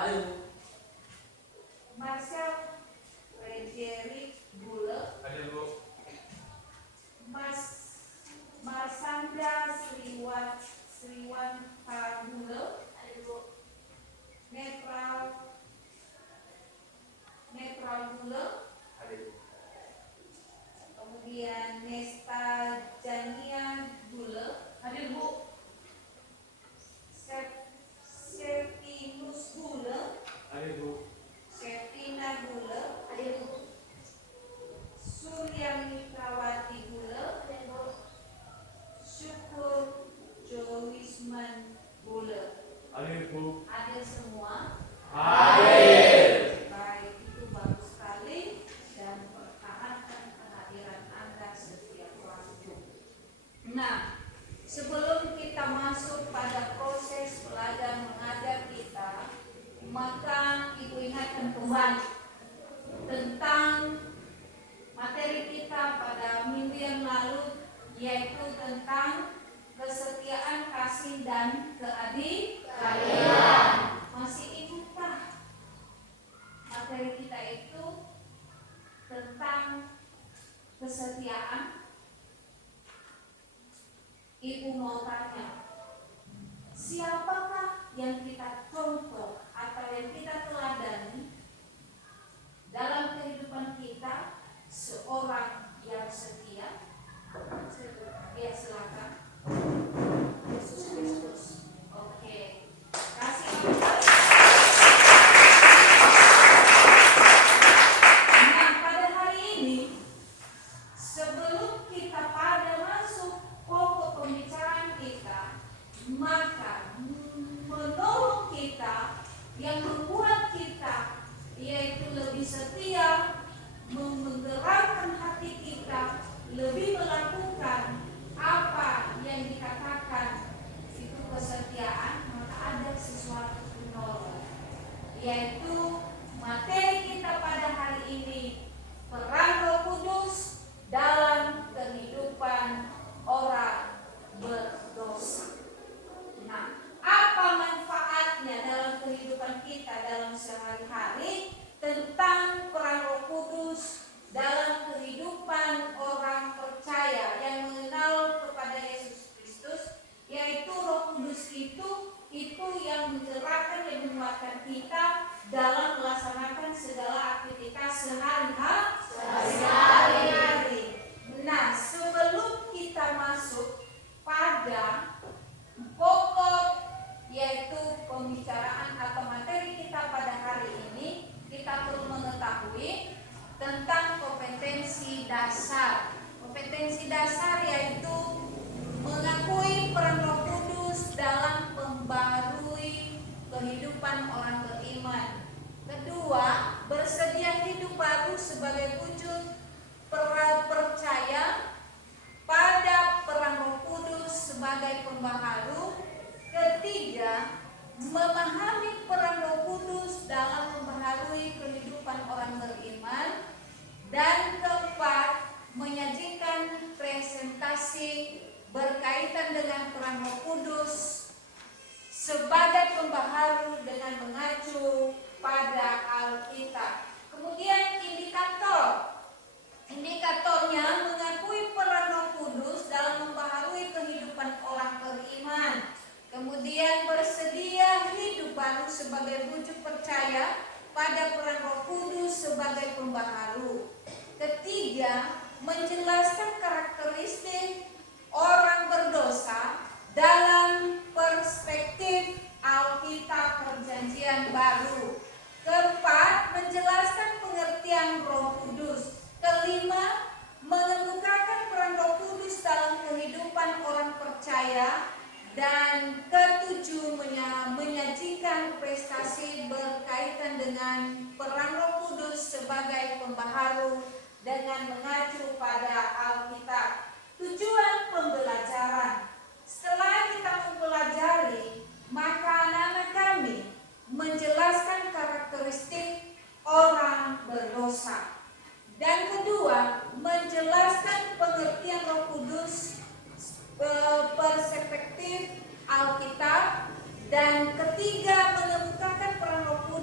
Ayo. Marcel Frederick Bule. Hadir Bu. Marsanda Sriwan Bule. Hadir Bu. Netral Bule. Hadir Bu. Kemudian Nesta Jania Bule. Hadir Bu. Septinus Bule. Hadir Bu. Septina Bule. Hadir Bu. Suryamikawati Bule. Hadir Bu. Syukur Jowisman Bule. Hadir Bu. Hadir semua? Hadir. Baik, itu bagus sekali dan pertahankan kehadiran Anda setiap waktu. Nah, sebelum kita masuk pada proses belajar mengajar kita, maka Ibu ingatkan kembali tentang materi kita pada minggu yang lalu, yaitu tentang kesetiaan, kasih, dan keadilan. Masih ingatkah materi kita itu tentang kesetiaan? Ibu mau tanya, siapakah yang kita contoh atau yang kita teladani dalam kehidupan kita seorang yang setia? Ya, silakan. Yesus Kristus. Oke. Kasih Tuhan. Nah, pada hari ini sebelum kita pada masuk pokok pembicaraan kita, maka menolong kita yang membuat kita yaitu lebih setia, menggerakkan hati kita lebih melakukan apa yang dikatakan itu kesetiaan, maka ada sesuatu penolong, yaitu materi kita pada hari ini, peran Roh Kudus dalam kehidupan orang berdosa. Nah, apa manfaatnya dalam kehidupan kita dalam sehari-hari tentang peran Roh Kudus dalam kehidupan orang percaya yang mengenal kepada Yesus Kristus, yaitu Roh Kudus itu yang menggerakkan dan menguatkan kita dalam melaksanakan segala aktivitas sehari-hari. Nah, sebelum kita masuk pada pokok yaitu pembicaraan atau materi kita pada hari ini, kita perlu mengetahui tentang kompetensi dasar. Kompetensi dasar yaitu mengakui peran Roh Kudus dalam membarui kehidupan orang beriman. Kedua, bersedia hidup baru sebagai wujud percaya pada peran Roh Kudus sebagai pembaharu. Ketiga, memahami peran Roh Kudus dalam membaharui kehidupan orang beriman. Dan keempat, menyajikan presentasi berkaitan dengan peran Roh Kudus sebagai pembaharu dengan mengacu pada Alkitab. Kemudian indikatornya mengakui peran Roh Kudus dalam membaharui kehidupan orang beriman. Kemudian bersedia hidup baru sebagai wujud percaya pada peran Roh Kudus sebagai pembaharu. Ketiga, menjelaskan karakteristik orang berdosa dalam perspektif Alkitab Perjanjian Baru. Keempat, menjelaskan pengertian Roh Kudus. Kelima, mengemukakan peran Roh Kudus dalam kehidupan orang percaya. Dan ketujuh, menyajikan prestasi berkaitan dengan peran Roh Kudus sebagai pembaharu dengan mengacu pada Alkitab. Tujuan pembelajaran. Setelah kita mempelajari, maka anak-anak kami menjelaskan karakteristik orang berdosa. Dan kedua, menjelaskan pengertian Roh Kudus, perspektif Alkitab. Dan ketiga, mengemukakan peran Roh Kudus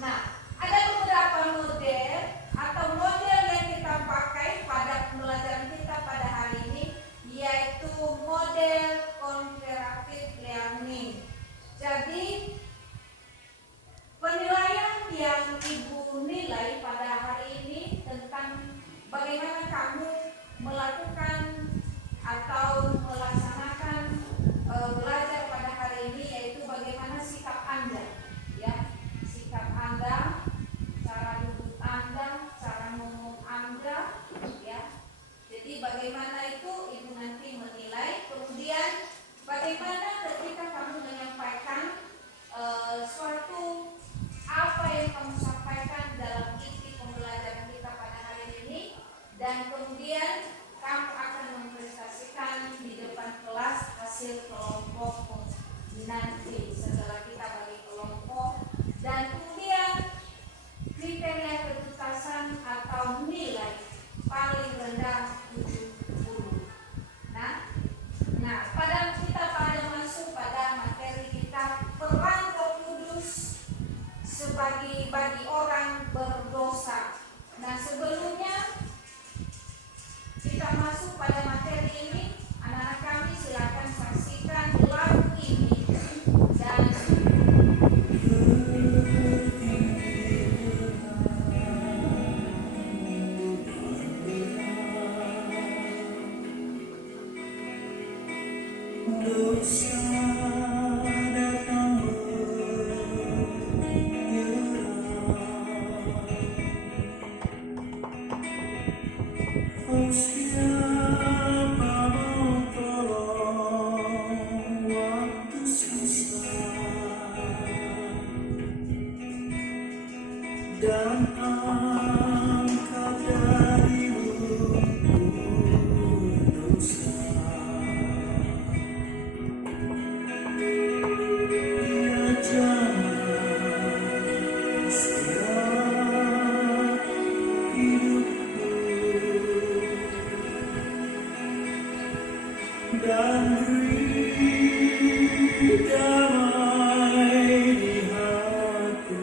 Nah, ada beberapa model atau model yang kita pakai pada pembelajaran kita pada hari ini, yaitu model comparative learning. Jadi penilaian yang Ibu nilai pada hari ini tentang bagaimana kamu melakukan atau melaksanakan belajar pada hari ini, yaitu bagaimana sikap Anda, ya, sikap Anda, cara duduk Anda, cara ngomong Anda, ya. Jadi bagaimana itu Ibu nanti menilai. Kemudian bagaimana ketika kamu menyampaikan suatu apa yang kamu sampaikan dalam inti pembelajaran kita pada hari ini, dan kemudian kamu akan mempresentasikan di depan kelas hasil kelompok nanti setelah kita bagi kelompok, dan kemudian kriteria ketuntasan atau nilai paling rendah 70. Nah, pada masuk pada materi kita, peran Roh Kudus bagi orang berdosa. Nah, sebelumnya kita masuk pada materi ini, anak-anak kami silakan saksikan lagu ini dan dan angkat dari lumpur dosa. Dia jangan setiap hidupku dan beri damai di hatiku.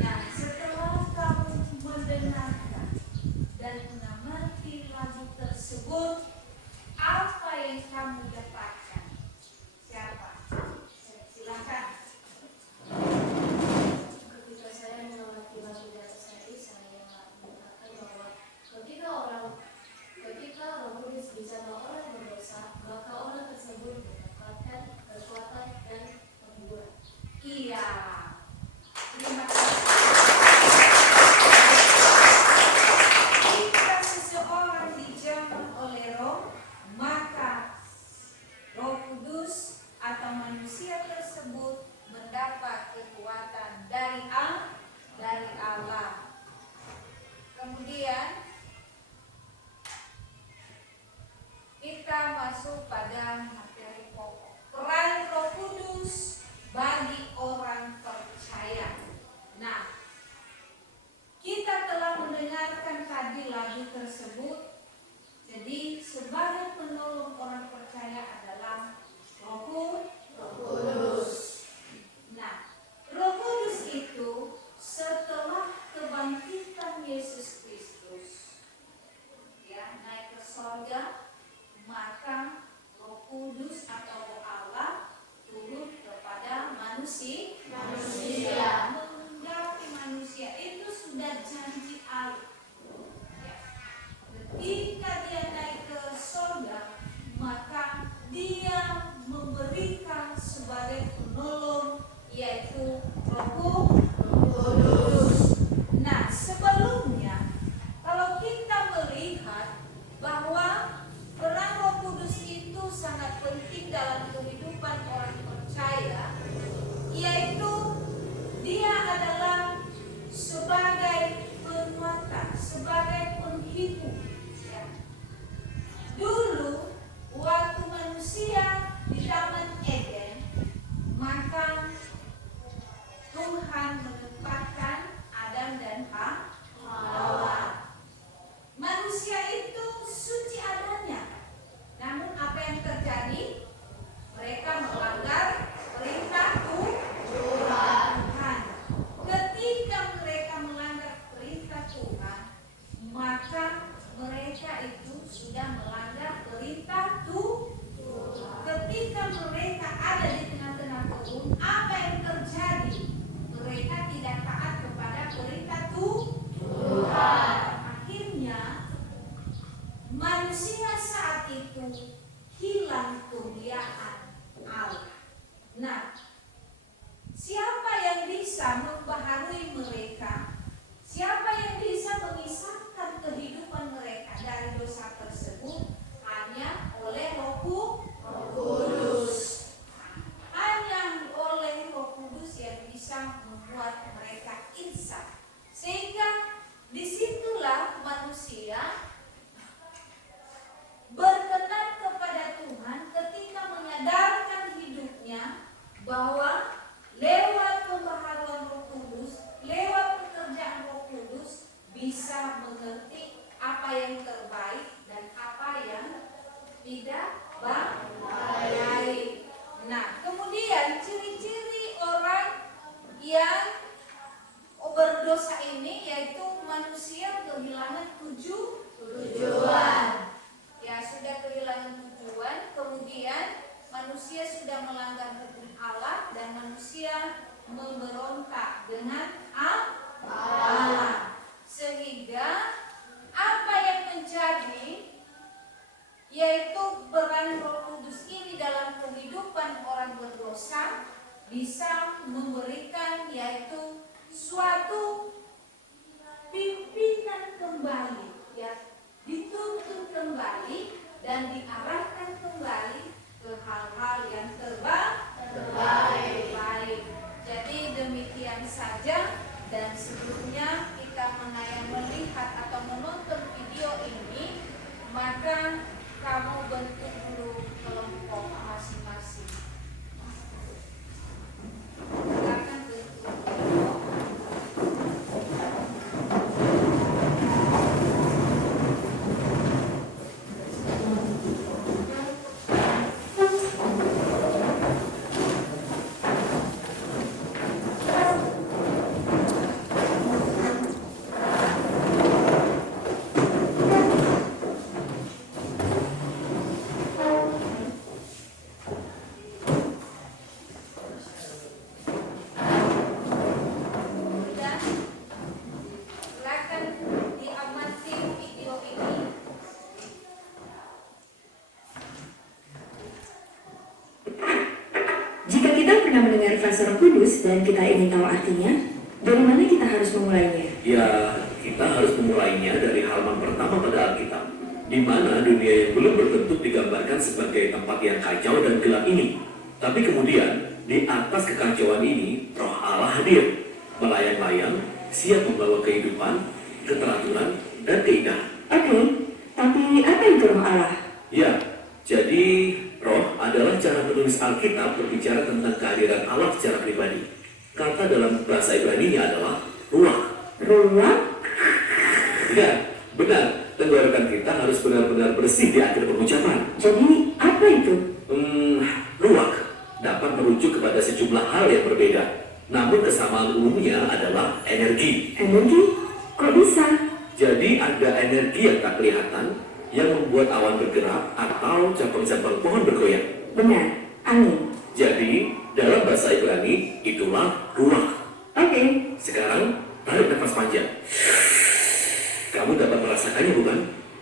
nah, setelah kamu mendengarkan dan mengamati lagu tersebut, apa yang kamu dapatkan? Siapa? Silakan. Ketika saya mengamati lagu di atas tadi, saya mengatakan bahwa ketika Roh Kudus bicara orang berdosa, maka orang tersebut mendapatkan kekuatan dan penghiburan. Iya. Terima kasih. Jika seseorang dijamah oleh Roh, maka Roh Kudus atau manusia tersebut mendapat kekuatan dari Allah. Kemudian kita masuk pada materi pokok. Peran Roh Kudus bagi orang percaya. Nah, kita telah mendengarkan tadi lagu tersebut. Jadi sebagai penolong orang percaya adalah Roh Kudus. Nah, Roh Kudus itu setelah kebangkitan Yesus Kristus, ya, naik ke sorga, maka Roh Kudus atau Roh Allah turun kepada manusia. Menggenapi manusia itu sudah janji Allah. Ya. Ketika dia naik ke sorga, maka dia sudah melanggar perintah Tuhan. Ketika mereka ada di tengah-tengah kebun, apa yang terjadi? Mereka tidak taat kepada perintah Tuhan. Akhirnya manusia saat itu hilang kemuliaan Allah. Nah, siapa yang bisa membaharui mereka? Siapa yang bisa memisahkan kehidupan mereka dari dosa tersebut? Hanya oleh Roh Kudus. Hanya oleh Roh Kudus yang bisa membuat mereka insaf. Sehingga disitulah manusia berkenan kepada Tuhan ketika menyadarkan hidupnya bahwa lewat pembaharuan Roh Kudus, lewat pekerjaan Roh Kudus, bisa mengerti apa yang terbaik dan apa yang tidak baik. Nah, kemudian ciri-ciri orang yang berdosa ini yaitu manusia kehilangan tujuan. Ya, sudah kehilangan tujuan, kemudian manusia sudah melanggar hukum Allah dan manusia memberontak dengan Allah. Sehingga apa yang menjadi yaitu peran Roh Kudus ini dalam kehidupan orang berdosa bisa memberikan yaitu suatu pimpinan kembali, ya, dituntun kembali dan diarahkan kembali ke hal-hal yang terbaik. Jadi demikian saja, dan sebelumnya kita melihat atau menonton video ini, maka kamu bentuk dulu kelompok masing-masing. Silakan bentuk kelompok. Pernah mendengar frase Roh Kudus dan kita ingin tahu artinya, dari mana kita harus memulainya? Ya, kita harus memulainya dari halaman pertama pada Alkitab, di mana dunia yang belum berbentuk digambarkan sebagai tempat yang kacau dan gelap ini. Tapi kemudian, di atas kekacauan ini, Roh Allah hadir, melayang-layang, siap membawa kehidupan, keteraturan, dan keindahan. Oke, tapi apa itu Roh Allah? Ya, jadi Roh adalah cara penulis Alkitab berbicara tentang kehadiran Allah secara pribadi. Kata dalam bahasa Ibrani-nya adalah ruach. Ruach? Ya, benar. Tenggorokan kita harus benar-benar bersih di akhir pengucapan. Jadi, apa itu? Ruach dapat merujuk kepada sejumlah hal yang berbeda. Namun kesamaan umumnya adalah energi. Energi? Kok bisa? Jadi ada energi yang tak kelihatan, yang membuat awan bergerak atau cabang-cabang pohon bergoyang. Benar, angin. Jadi, dalam bahasa Ibrani, itulah ruach. Oke. Sekarang, tarik nafas panjang. Kamu dapat merasakannya bukan?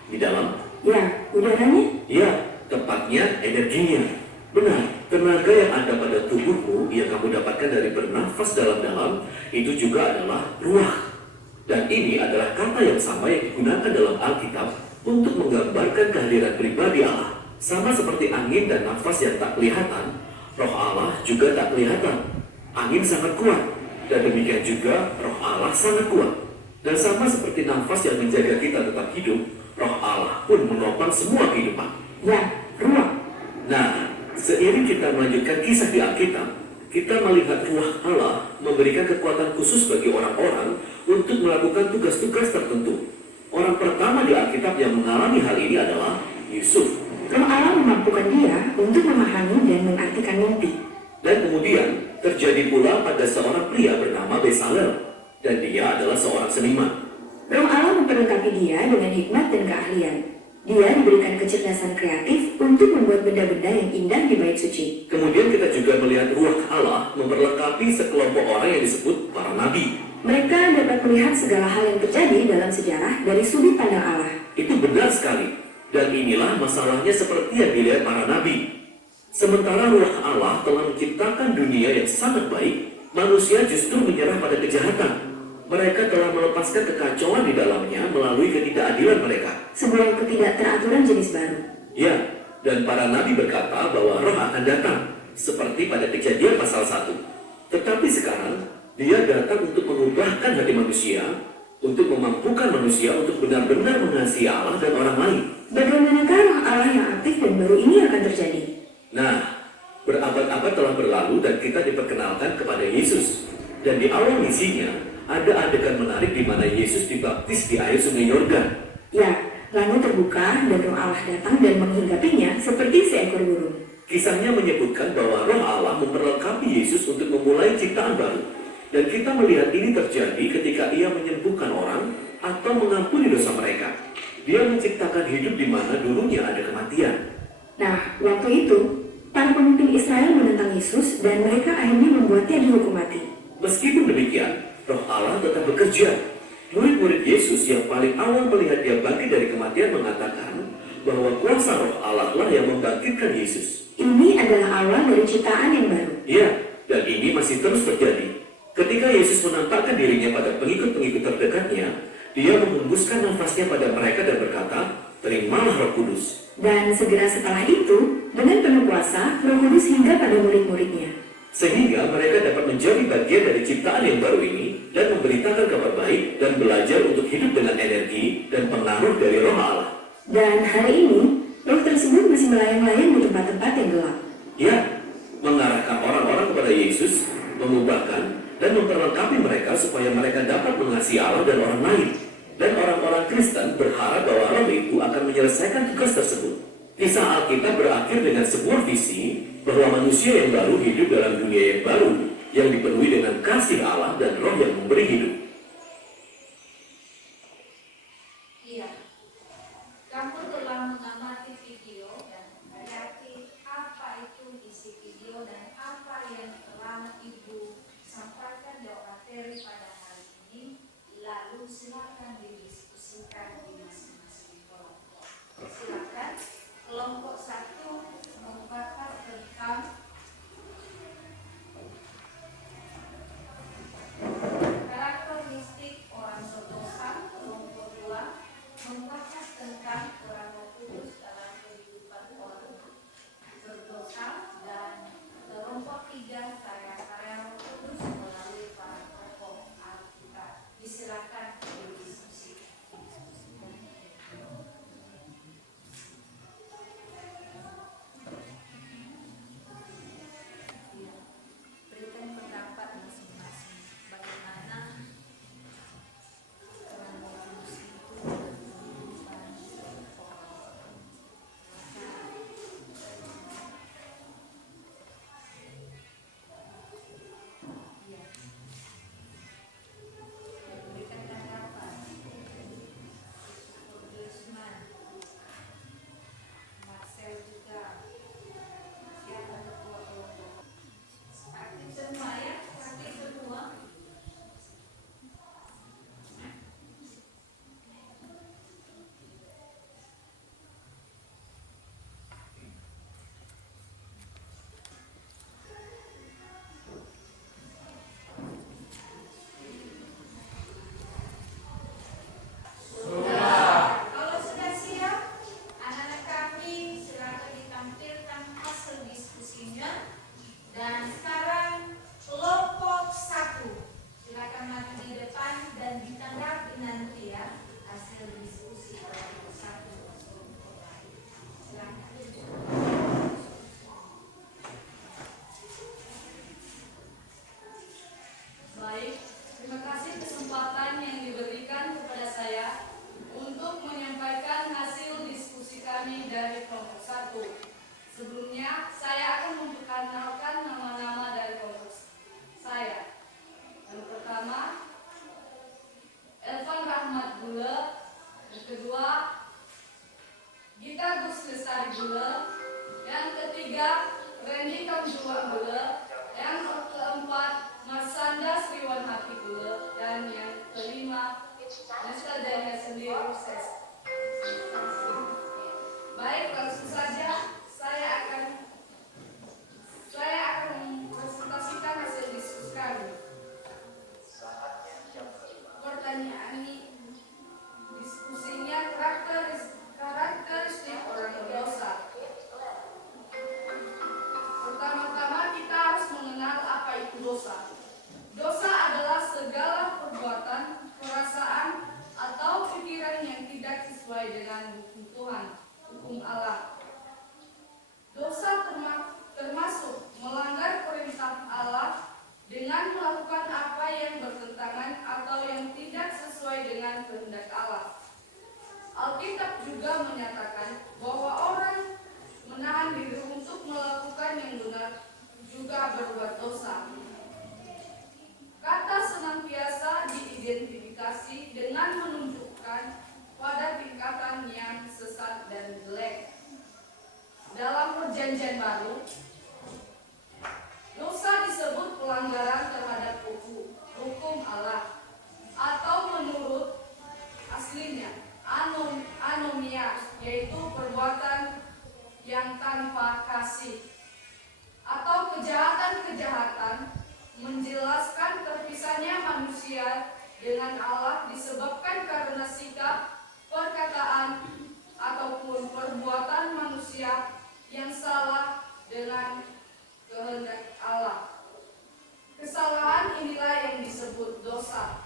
Di dalam? Ya, udaranya? Ya, tepatnya energinya. Benar, tenaga yang ada pada tubuhmu yang kamu dapatkan dari bernafas dalam-dalam, itu juga adalah ruach. Dan ini adalah kata yang sama yang digunakan dalam Alkitab untuk menggambarkan kehadiran pribadi Allah. Sama seperti angin dan nafas yang tak kelihatan, Roh Allah juga tak kelihatan. Angin sangat kuat, dan demikian juga Roh Allah sangat kuat. Dan sama seperti nafas yang menjaga kita tetap hidup, Roh Allah pun menopang semua kehidupan. Ya, ruach. Nah, seiring kita melanjutkan kisah di Alkitab, kita melihat Ruach Allah memberikan kekuatan khusus bagi orang-orang untuk melakukan tugas-tugas tertentu. Orang pertama di Alkitab yang mengalami hal ini adalah Yusuf. Roh Allah memampukan dia untuk memahami dan mengartikan mimpi. Dan kemudian terjadi pula pada seorang pria bernama Bezalel, dan dia adalah seorang seniman. Roh Allah memperlengkapi dia dengan hikmat dan keahlian. Dia diberikan kecerdasan kreatif untuk membuat benda-benda yang indah di bait suci. Kemudian kita juga melihat ruh Allah memperlengkapi sekelompok orang yang disebut para nabi. Mereka dapat melihat segala hal yang terjadi dalam sejarah dari sudut pandang Allah. Itu benar sekali. Dan inilah masalahnya seperti yang dilihat para nabi. Sementara ruh Allah telah menciptakan dunia yang sangat baik, manusia justru menyerah pada kejahatan. Mereka telah melepaskan kekacauan di dalamnya melalui ketidakadilan mereka. Sebuah ketidakteraturan jenis baru. Ya, dan para nabi berkata bahwa roh akan datang, seperti pada Kejadian pasal 1. Tetapi sekarang, dia datang untuk mengubahkan hati manusia, untuk memampukan manusia untuk benar-benar mengasihi Allah dan orang lain. Bagaimanakah roh Allah yang aktif dan baru ini akan terjadi? Nah, berabad-abad telah berlalu dan kita diperkenalkan kepada Yesus. Dan di awal misinya, ada adegan menarik di mana Yesus dibaptis di air sungai Yordan. Ya, langit terbuka dan roh Allah datang dan menghinggapinya seperti seekor burung. Kisahnya menyebutkan bahwa roh Allah memperlengkapi Yesus untuk memulai ciptaan baru. Dan kita melihat ini terjadi ketika ia menyembuhkan orang atau mengampuni dosa mereka. Dia menciptakan hidup di mana dulunya ada kematian. Nah, waktu itu, para pemimpin Israel menentang Yesus dan mereka akhirnya membuatnya dihukum mati. Meskipun demikian, roh Allah tetap bekerja. Murid-murid Yesus yang paling awal melihat dia bangkit dari kematian mengatakan bahwa kuasa roh Allah lah yang membangkitkan Yesus. Ini adalah awal dari ciptaan yang baru. Ya, dan ini masih terus terjadi. Ketika Yesus menampakkan dirinya pada pengikut-pengikut terdekatnya, dia menghembuskan nafasnya pada mereka dan berkata, "Terimalah Roh Kudus." Dan segera setelah itu, dengan penuh kuasa, Roh Kudus hingga pada murid-muridnya. Sehingga mereka dapat menjadi bagian dari ciptaan yang baru ini dan memberitakan kabar baik dan belajar untuk hidup dengan energi dan pengaruh dari Roh Allah. Dan hari ini, roh tersebut masih melayang-layang di tempat-tempat yang gelap. Ya, mengarahkan orang-orang kepada Yesus, mengubahkan dan memperlengkapi mereka supaya mereka dapat mengasihi Allah dan orang lain. Dan orang-orang Kristen berharap bahwa roh itu akan menyelesaikan tugas tersebut. Kisah Alkitab berakhir dengan sebuah visi bahwa manusia yang baru hidup dalam dunia yang baru yang dipenuhi dengan kasih Allah dan roh yang memberi hidup. Iya. Kamu telah mengamati video dan melihat apa itu isi video dan apa yang telah Ibu sampaikan di materi pada hari ini. Lalu silakan didiskusikan di masing-masing kelompok. Silakan kelompok 1 membahas tentang karakteristik orang berdosa. Kelompok 2 membahas tentang peran Roh Kudus dalam kehidupan orang berdosa, dan kelompok 3 karya-karya Roh Kudus melalui para tokoh Alkitab. Disilakan berdiskusi. Berikan pendapat masing-masing bagaimana peran Roh Kudus itu dalam kehidupan orang. Ya. Berikan pendapat. Usman, Marcel juga. Siapa ketua kelompok? Aktif semua ya, aktif semua. Kalau sudah siap, anak-anak kami silakan ditampilkan hasil diskusinya. Dan sekarang kelompok 1 silakan maju di depan dan ditanggapi nanti ya hasil diskusi kelompok 1 kelompok lain. Silakan. Baik, terima kasih kesempatan yang diberikan kepada saya untuk menyampaikan hasil diskusi kami dari kelompok 1. Sebelumnya, saya akan memperkenalkan nama-nama dari kelompok saya. Yang pertama, Elvan Rahmat Bule. Yang kedua, Gita Gus Lestari Bule. Yang ketiga, Randy Kamjuan Bule. Yang keempat, Marsanda Sriwan Hati Bule. Dan yang kelima, Nesta Daya sendiri Ses. Baik, langsung saja saya akan mempresentasikan hasil diskusi kami. Pertanyaan ini diskusinya karakteristik orang berdosa. Pertama-tama kita harus mengenal apa itu dosa. Dosa adalah segala perbuatan, perasaan, atau pikiran yang tidak sesuai dengan hukum Tuhan, hukum Allah. Dosa termasuk melanggar perintah Allah dengan melakukan apa yang bertentangan atau yang tidak sesuai dengan kehendak Allah. Alkitab juga menyatakan bahwa orang menahan diri untuk melakukan yang benar juga berbuat dosa. Kata senantiasa diidentifikasi dengan menunjukkan pada tingkatan yang sesat dan jelek. Dalam Perjanjian Baru, dosa disebut pelanggaran terhadap hukum Allah, atau menurut aslinya anomia, yaitu perbuatan yang tanpa kasih, atau kejahatan-kejahatan, menjelaskan terpisahnya manusia dengan Allah disebabkan karena sikap, perkataan, ataupun perbuatan manusia yang salah dengan kehendak Allah. Kesalahan inilah yang disebut dosa.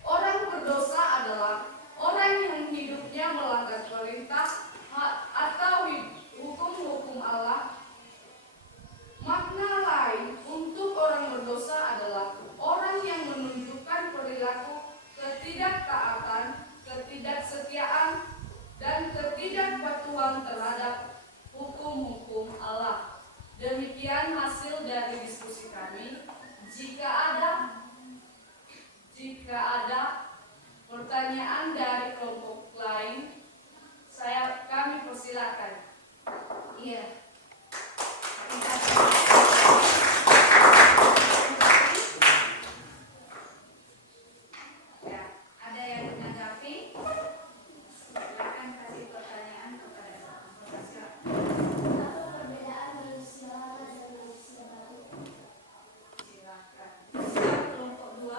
Orang berdosa adalah orang yang hidupnya melanggar perintah atau hukum-hukum Allah. Makna lain untuk orang berdosa adalah orang yang menunjukkan perilaku ketidaktaatan, ketidaksetiaan, dan ketidakpatuhan terhadap hukum-hukum Allah. Demikian hasil dari diskusi kami. Jika ada pertanyaan dari kelompok lain, kami persilakan. Iya. Ya, ada yang menanggapi? Silakan kasih pertanyaan kepada Profesor. Apa perbedaan manusia lama dan manusia baru? Silakan. Kelompok 2.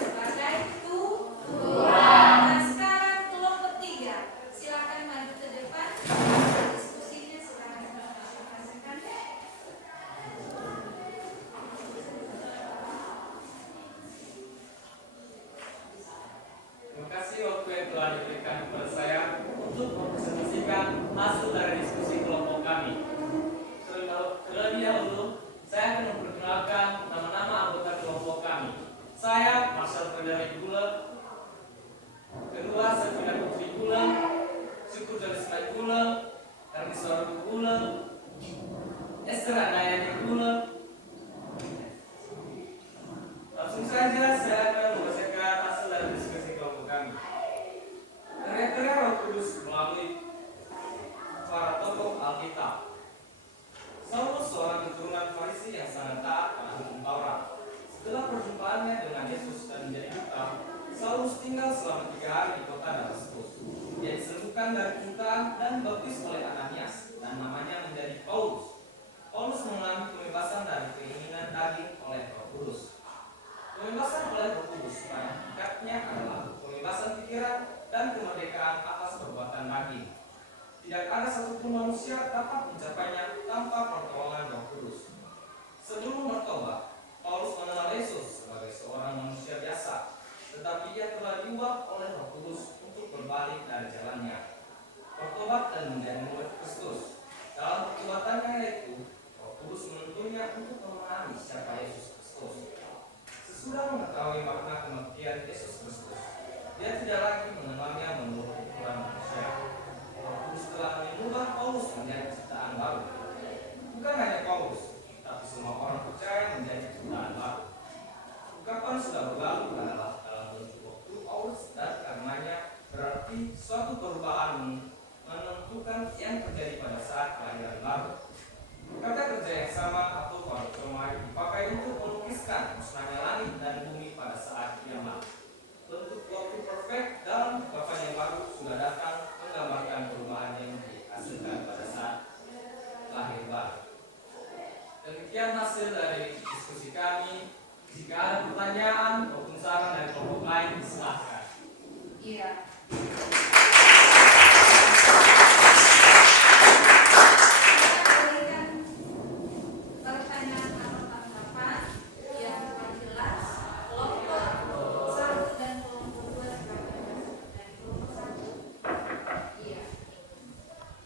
Sebagai Tuhan. Nah, sekarang kelompok 3. Silakan maju ke depan. Diskusinya silakan dipresentasikan. Terima kasih waktu yang telah diberikan kepada saya untuk mempresentasikan hasil dari diskusi kelompok kami. Terlebih dahulu, saya akan memperkenalkan nama-nama anggota kelompok kami. Saya Marcel Frederick Gule, kedua Safina Putri Gule, Syukur Jorisma Gule, Ernisor Gule, Esther Anayani Gule. Langsung saja saya akan membacakan hasil dari diskusi kelompok kami. Karya-karya Roh Kudus melalui para tokoh Alkitab. Saulus seorang keturunan Farisi yang sangat taat pada hukum Taurat. Setelah perjumpaannya dengan Yesus dan menjadi buta, Saulus tinggal selama 3 hari di kota Damaskus. Dia disembuhkan dari kebutaan dan dibaptis oleh Ananias, dan namanya menjadi Paulus. Paulus mengalami kebebasan dari keinginan daging oleh Roh Kudus. Kebebasan oleh Roh Kudus pada hakikatnya adalah kebebasan pikiran dan kemerdekaan atas perbuatan daging. Tidak ada satupun manusia dapat mencapainya tanpa pertolongan Roh Kudus. Sebelum bertobat, Paulus mengenal Yesus sebagai seorang manusia biasa, tetapi ia telah diubah oleh Roh Kudus untuk berbalik dari jalannya, bertobat dan menjadi murid Kristus. Dalam pertobatannya yaitu, Roh Kudus menuntunnya untuk memahami siapa Yesus Kristus. Sesudah mengetahui makna kematian Yesus Kristus, dia tidak lagi mengenalnya menurut ukuran manusia. Roh Kudus telah mengubah Paulus menjadi ciptaan baru. Bukan hanya Paulus, tapi semua orang percaya menjadi ciptaan baru. Ungkapan sudah berlalu adalah dalam bentuk waktu Paulus, dan karenanya berarti suatu perubahan menentukan yang terjadi pada saat kelahiran baru. Kata kerja yang sama atau parasomai dipakai untuk melukiskan musnahnya langit dan bumi pada saat kiamat. Bentuk waktu perfect dalam ungkapan yang baru sudah datang menggambarkan perubahan yang dihasilkan pada saat lahir baru. Demikian hasil dari diskusi kami. Jika ada pertanyaan maupun saran dari kelompok lain, silakan. Iya.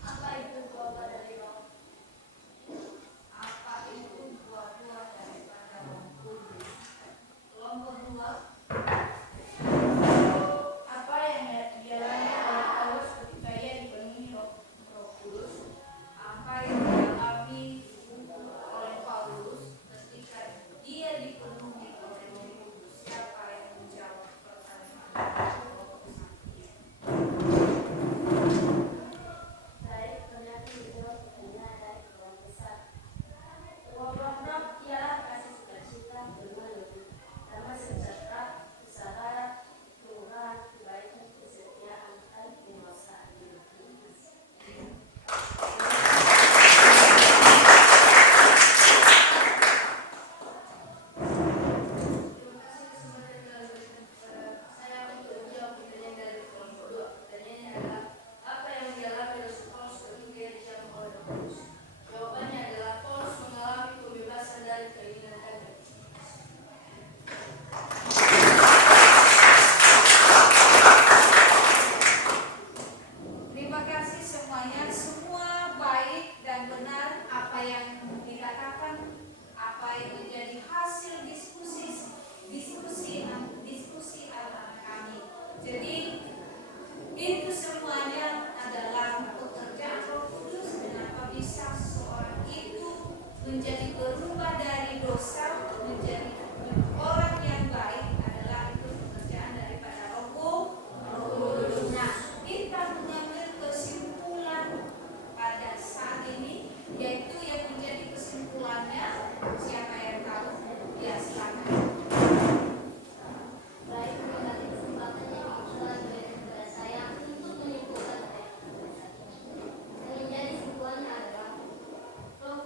Apa itu buah dari roh? Apa itu buah-buah daripada Roh Kudus? Kelompok 2. Apa yang dialami oleh Paulus ketika ia dipenuhi Roh Kudus? Apa yang dialami oleh Paulus ketika dia dipenuhi oleh Roh Kudus? Siapa yang menjawab pertanyaan kelompok 1? Baik, ternyata dijawab pertanyaan dari kelompok besar. Kelompok roh ialah kasih sukacita, firman lebih, damai sejahtera, kesabaran, kelurahan, kebaikan, kesetiaan, dan kemanusiaan yang tinggi. Terima kasih kesempatan yang telah diberikan kepada saya untuk menjawab pertanyaan dari kelompok 2. Pertanyaannya adalah, apa yang dialami Rasul Paulus ketika ia dijamah oleh Roh Kudus? Jawabannya adalah Paulus mengalami kebebasan dari keinginan daging. Terima kasih semuanya. Semua baik dan benar apa yang dikatakan, apa yang menjadi hasil diskusi anak-anak kami. Jadi itu semuanya adalah pekerjaan Roh Kudus. Kenapa bisa seseorang itu menjadi berubah dari dosa menjadi orang yang baik, adalah itu pekerjaan daripada Roh Kudus. Nah, kita mengambil kesimpulan pada saat ini, yaitu yang menjadi kesimpulannya, siapa yang tahu? Ya, silakan. Baik, terima kasih kesempatan yang telah diberikan kepada saya untuk menyimpulkan ayat. Yang menjadi kesimpulannya adalah Roh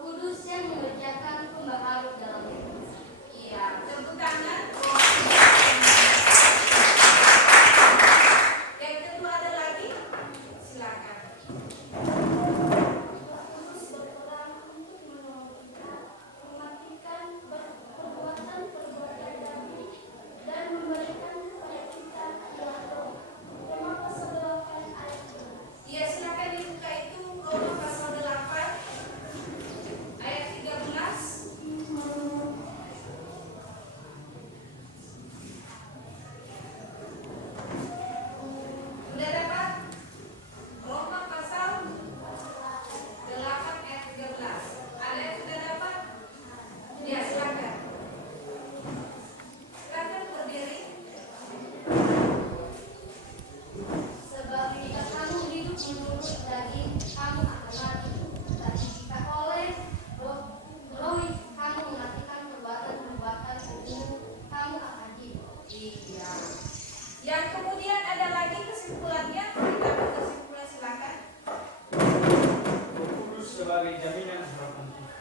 sebagai jaminan harapan kita.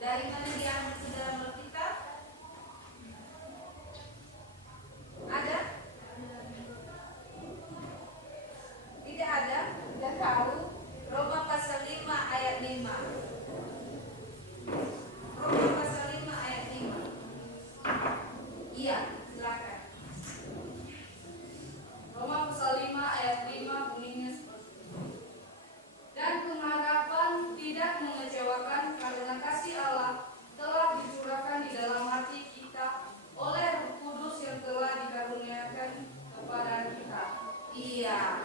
Dari mana diambil ke dalam Alkitab? Ada? Tidak ada? Tidak tahu? Roma pasal 5 ayat 5. Roma pasal 5 ayat 5. Iya, silakan. Roma pasal 5 ayat 5 bunyinya seperti ini. Dan pengharapan tidak mengecewakan karena kasih Allah telah dicurahkan di dalam hati kita oleh Roh Kudus yang telah dikaruniakan kepada kita. Iya.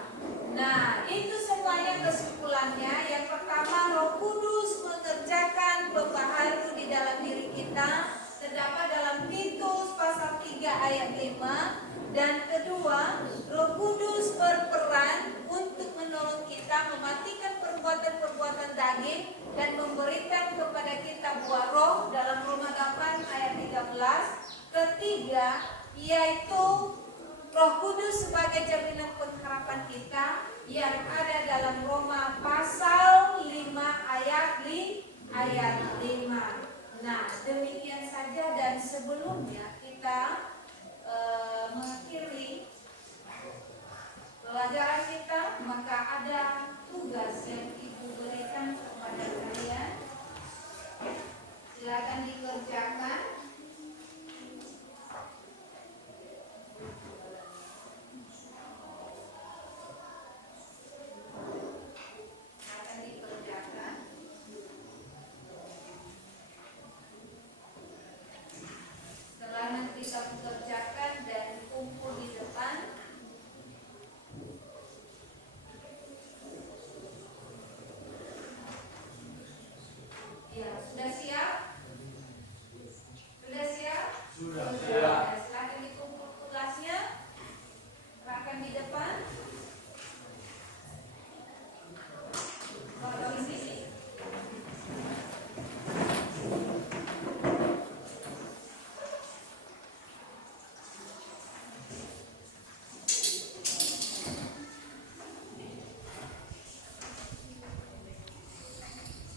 Nah, itu semuanya kesimpulannya. Yang pertama, Roh Kudus mengerjakan pembaharu di dalam diri kita. Terdapat dalam Titus pasal 3 ayat 5. Dan kedua, Roh Kudus berperan untuk menolong kita mematikan perbuatan-perbuatan daging dan memberikan kepada kita buah roh dalam Roma 8 ayat 13. Ketiga, yaitu Roh Kudus sebagai jaminan pengharapan kita yang ada dalam Roma pasal 5 ayat 5. Nah, demikian saja, dan sebelumnya kita mengakhiri pelajaran kita, maka ada tugas yang Ibu berikan kepada kalian. Silakan dikerjakan. Akan dikerjakan. Setelah nanti kita kerjakan dan kumpul di depan, ya, sudah siap? Sudah siap? Sudah Ya, siap. silakan dikumpul tugasnya. Serahkan di depan. Kalau di sini.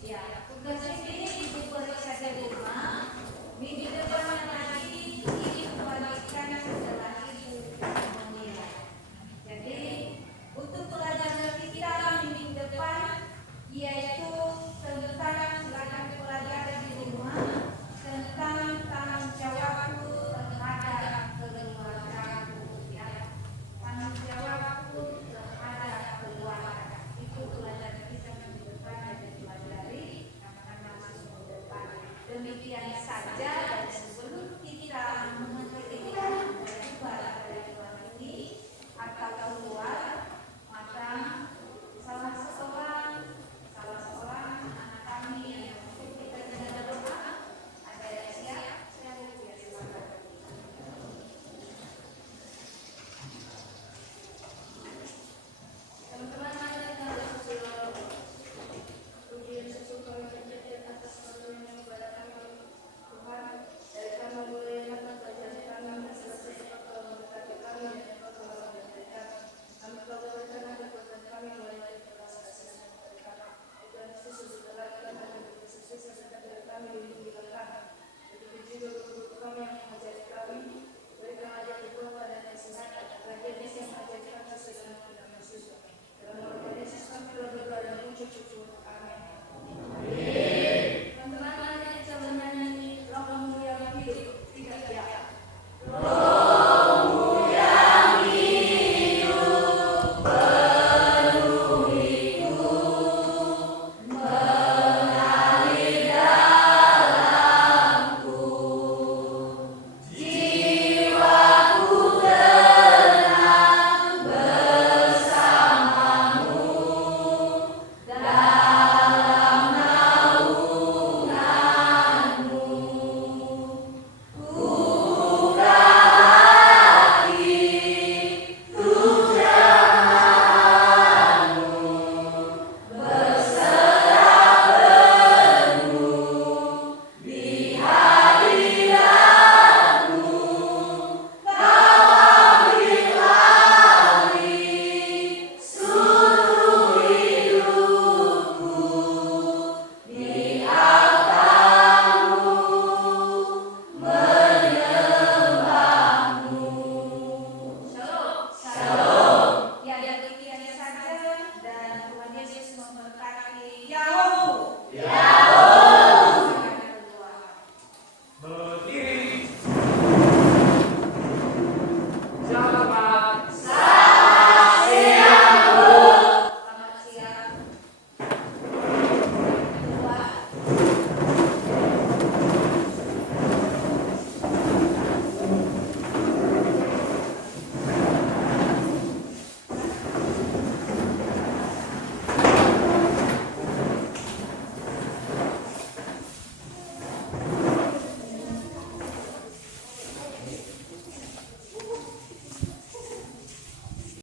Ya, tugasnya ini Ibu periksa di rumah. Minggu depan lagi ini membagikan yang adalah Ibu menilai. Jadi untuk pelajaran nanti kita minggu depan yaitu tentang, silakan pelajari di rumah, tentang tanggung jawabku terhadap keluargaku. Ya, tanggung jawabku terhadap keluarga. Itu pelajaran kita minggu depan dan dipelajari karena masuk ke depan. Demikian saja dan